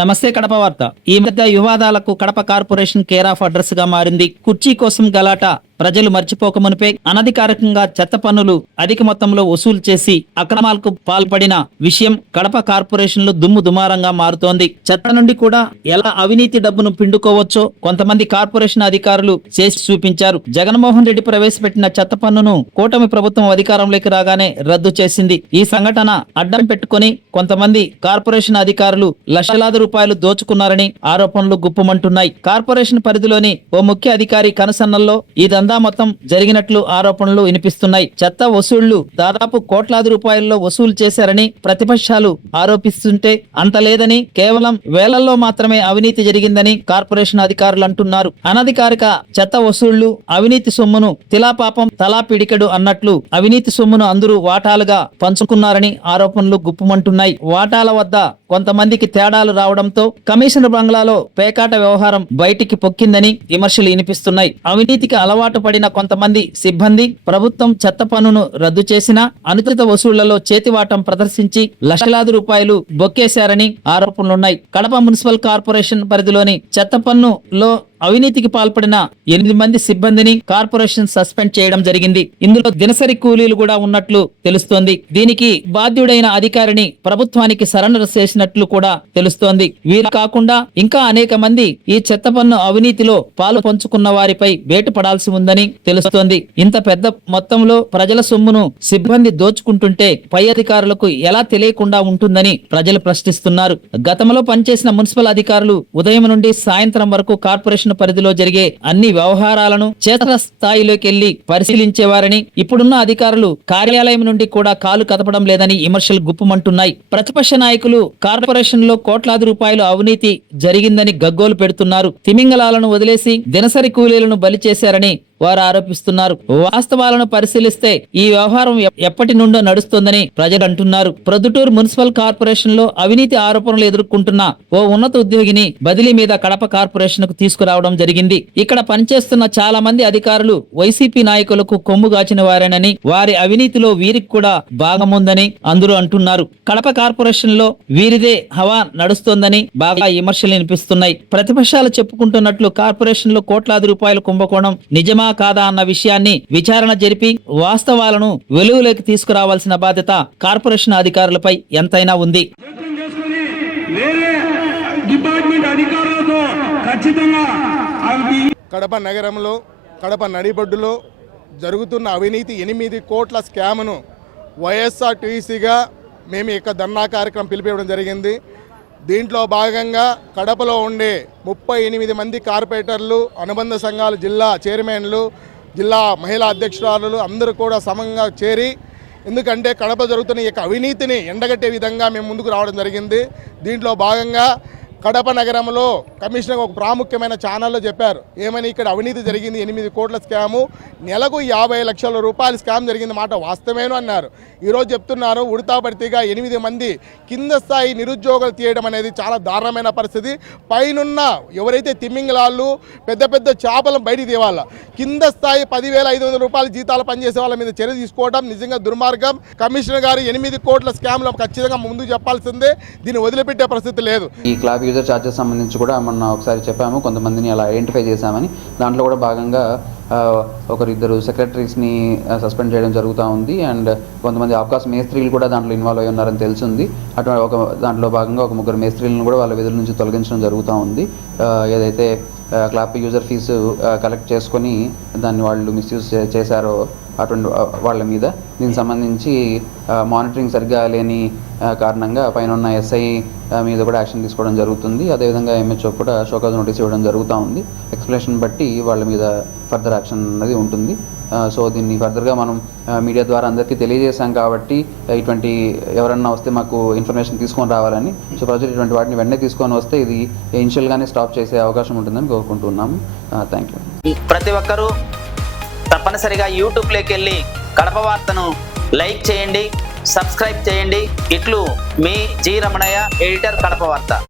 నమస్తే కడప వార్త. ఈ మధ్య వివాదాలకు Kadapa corporation care of address గా మారింది. కుర్చీ కోసం గలాట ప్రజలు మర్చిపోకమునిపే అనధికారికంగా చెత్త పన్నులు అధిక మొత్తంలో వసూలు చేసి అక్రమాలకు పాల్పడిన విషయం కడప కార్పొరేషన్ లో దుమ్ము దుమారంగా మారుతోంది. చెత్త నుండి కూడా ఎలా అవినీతి డబ్బును పిండుకోవచ్చో కొంతమంది కార్పొరేషన్ అధికారులు చేసి చూపించారు. జగన్మోహన్ రెడ్డి ప్రవేశపెట్టిన చెత్త పన్నును కూటమి ప్రభుత్వం అధికారంలోకి రాగానే రద్దు చేసింది. ఈ సంఘటన అడ్డం పెట్టుకుని కొంతమంది కార్పొరేషన్ అధికారులు లక్షలాది రూపాయలు దోచుకున్నారని ఆరోపణలు గుప్పమంటున్నాయి. కార్పొరేషన్ పరిధిలోని ఓ ముఖ్య అధికారి కనుసన్నల్లో ఈ దందా మొత్తం జరిగినట్లు ఆరోపణలు వినిపిస్తున్నాయి. చెత్త వసూళ్లు దాదాపు కోట్లాది రూపాయల్లో వసూలు చేశారని ప్రతిపక్షాలు ఆరోపిస్తుంటే అంత లేదని, కేవలం వేలల్లో మాత్రమే అవినీతి జరిగిందని కార్పొరేషన్ అధికారులు అంటున్నారు. అనధికారిక చెత్త వసూళ్లు అవినీతి సొమ్మును తిలాపాపం తలా పిడికెడు అన్నట్లు అవినీతి సొమ్మును అందరూ వాటాలుగా పంచుకున్నారని ఆరోపణలు గుప్పమంటున్నాయి. వాటాల వద్ద కొంతమందికి తేడాలు రావడంతో కమిషనర్ బంగ్లాలో పేకాట వ్యవహారం బయటికి పొక్కిందని విమర్శలు వినిపిస్తున్నాయి. అవినీతికి అలవాటు పడిన కొంతమంది సిబ్బంది ప్రభుత్వం చెత్త పన్నును రద్దు చేసినా అనుచిత వసూళ్లలో చేతివాటం ప్రదర్శించి లక్షలాది రూపాయలు బొక్కేశారని ఆరోపణలున్నాయి. కడప మున్సిపల్ కార్పొరేషన్ పరిధిలోని చెత్త పన్నులో అవినీతికి పాల్పడిన 8 మంది సిబ్బందిని కార్పొరేషన్ సస్పెండ్ చేయడం జరిగింది. ఇందులో దినసరి కూలీలు కూడా ఉన్నట్లు తెలుస్తోంది. దీనికి బాధ్యుడైన అధికారిని ప్రభుత్వానికి సరెండర్ చేసినట్లు కూడా తెలుస్తోంది. వీరు కాకుండా ఇంకా అనేక మంది ఈ చెత్త పన్ను అవినీతిలో పాలు పంచుకున్న వారిపై వేటు పడాల్సి ఉందని తెలుస్తోంది. ఇంత పెద్ద మొత్తంలో ప్రజల సొమ్మును సిబ్బంది దోచుకుంటుంటే పై అధికారులకు ఎలా తెలియకుండా ఉంటుందని ప్రజలు ప్రశ్నిస్తున్నారు. గతంలో పనిచేసిన మున్సిపల్ అధికారులు ఉదయం నుండి సాయంత్రం వరకు కార్పొరేషన్ పరిధిలో జరిగే అన్ని వ్యవహారాలను క్షేత్ర స్థాయిలోకి వెళ్లి పరిశీలించేవారని, ఇప్పుడున్న అధికారులు కార్యాలయం నుండి కూడా కాలు కదపడం లేదని విమర్శలు గుప్పమంటున్నాయి. ప్రతిపక్ష నాయకులు కార్పొరేషన్ లో కోట్లాది రూపాయలు అవినీతి జరిగిందని గగ్గోలు పెడుతున్నారు. తిమింగలాలను వదిలేసి దినసరి కూలీలను బలి చేశారని వారు ఆరోపిస్తున్నారు. వాస్తవాలను పరిశీలిస్తే ఈ వ్యవహారం ఎప్పటి నుండో నడుస్తోందని ప్రజలు అంటున్నారు. ప్రొద్దుటూరు మున్సిపల్ కార్పొరేషన్ లో అవినీతి ఆరోపణలు ఎదుర్కొంటున్న ఓ ఉన్నత ఉద్యోగిని బదిలీ మీద కడప కార్పొరేషన్ కు తీసుకురావడం జరిగింది. ఇక్కడ పనిచేస్తున్న చాలా మంది అధికారులు వైసీపీ నాయకులకు కొమ్ముగాచిన వారేనని, వారి అవినీతిలో వీరికి కూడా భాగముందని అందరూ అంటున్నారు. కడప కార్పొరేషన్ లో వీరిదే హవా నడుస్తోందని బాగా విమర్శలు వినిపిస్తున్నాయి. ప్రతిపక్షాలు చెప్పుకుంటున్నట్లు కార్పొరేషన్ లో కోట్లాది రూపాయల కుంభకోణం నిజమా కాదా అన్న విషయాన్ని విచారణ జరిపి వాస్తవాలను వెలుగులోకి తీసుకురావాల్సిన బాధ్యత కార్పొరేషన్ అధికారులపై ఎంతైనా ఉంది. కడప నగరంలో కడప నడిబొడ్డులో జరుగుతున్న అవినీతి 8 కోట్ల స్కామ్ను వైఎస్ఆర్టీసీగా మేము ఇక ధర్నా కార్యక్రమం పిలిపివ్వడం జరిగింది. దీంట్లో భాగంగా కడపలో ఉండే 38 మంది కార్పొరేటర్లు, అనుబంధ సంఘాలు, జిల్లా చైర్మన్లు, జిల్లా మహిళా అధ్యక్షురాలు అందరూ కూడా సమంగా చేరి, ఎందుకంటే కడప జరుగుతున్న ఈ అవినీతిని ఎండగట్టే విధంగా మేము ముందుకు రావడం జరిగింది. దీంట్లో భాగంగా కడప నగరంలో కమిషనర్ ఒక ప్రాముఖ్యమైన ఛానల్లో చెప్పారు. ఏమని, ఇక్కడ అవినీతి జరిగింది 8 కోట్ల స్కాము, నెలకు 50 లక్షల రూపాయల స్కామ్ జరిగింది మాట వాస్తవేను అన్నారు. ఈరోజు చెప్తున్నారు ఉడతా భర్తీగా 8 మంది కింద స్థాయి నిరుద్యోగులు తీయడం అనేది చాలా దారుణమైన పరిస్థితి. పైనున్న ఎవరైతే తిమ్మింగలాళ్ళు పెద్ద పెద్ద చేపలను బయటికి తీయాల, కింద స్థాయి 10,500 రూపాయల జీతాలు పనిచేసే వాళ్ళ మీద చర్య తీసుకోవడం నిజంగా దుర్మార్గం. కమిషనర్ గారు 8 కోట్ల స్కామ్లో ఖచ్చితంగా ముందుకు చెప్పాల్సిందే, దీన్ని వదిలిపెట్టే పరిస్థితి లేదు. ఈ క్లాబ్ యూజర్ ఛార్జెస్ సంబంధించి కూడా మొన్న ఒకసారి చెప్పాము, కొంతమందిని అలా ఐడెంటిఫై చేశామని. దాంట్లో కూడా భాగంగా ఒకరిద్దరు సెక్రటరీస్ని సస్పెండ్ చేయడం జరుగుతూ ఉంది. అండ్ కొంతమంది అవకాశ మేస్త్రీలు కూడా దాంట్లో ఇన్వాల్వ్ అయి ఉన్నారని తెలిసింది. అటు దాంట్లో భాగంగా ఒక 3 మేస్త్రీలను కూడా వాళ్ళ విధుల నుంచి తొలగించడం జరుగుతూ ఉంది. ఏదైతే క్లాప్ యూజర్ ఫీజు కలెక్ట్ చేసుకొని దాన్ని వాళ్ళు మిస్యూజ్ చేశారో అటువంటి వాళ్ళ మీద, దీనికి సంబంధించి మానిటరింగ్ సరిగ్గా లేని కారణంగా పైన ఉన్న ఎస్ఐ మీద కూడా యాక్షన్ తీసుకోవడం జరుగుతుంది. అదేవిధంగా ఎంహెచ్ఓ కూడా షోకాజ్ నోటీస్ ఇవ్వడం జరుగుతూ ఉంది. ఎక్స్ప్లెనేషన్ బట్టి వాళ్ళ మీద ఫర్దర్ యాక్షన్ అనేది ఉంటుంది. సో దీన్ని ఫర్దర్గా మనం మీడియా ద్వారా అందరికీ తెలియజేశాం కాబట్టి ఇటువంటి ఎవరన్నా వస్తే మాకు ఇన్ఫర్మేషన్ తీసుకొని రావాలని. సో ప్రజలు ఇటువంటి వాటిని వెంటనే తీసుకొని వస్తే ఇది ఇనిషియల్గానే స్టాప్ చేసే అవకాశం ఉంటుందని కోరుకుంటున్నాము. Thank you. ప్రతి ఒక్కరూ తప్పనిసరిగా యూట్యూబ్లోకి వెళ్ళి కడప వార్తను లైక్ చేయండి, సబ్స్క్రైబ్ చేయండి. ఇట్లు మీ జి రమణయ్య, ఎడిటర్, కడప వార్త.